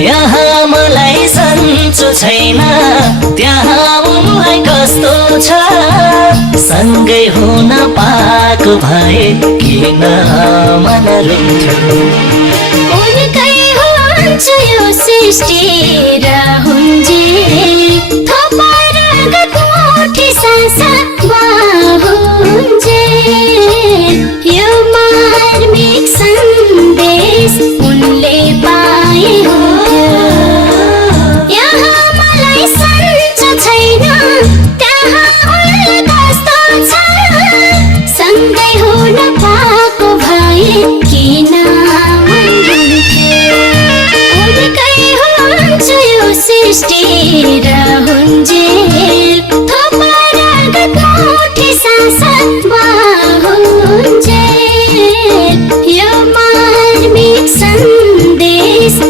यहाँ मलाई सन्चो छैन त्यहाँ उनलाई कस्तो छ सँगै हुन पाएको भए किन मन रुन्थ्यो उनकै हुन्छ यो सृष्टि र हुन्जे थपाएर गठमुठी संसारमा हुन्जे यो मार्मिक सन्देश उनले पाए हुन्थ्यो यहाँ मलाई सन्चो छैन त्यहाँ उनलाई कस्तो छ सँगै हुन पाएको भए किन मन रुन्थ्यो उनकै हुन्छ यो सृष्टि र हुन्जे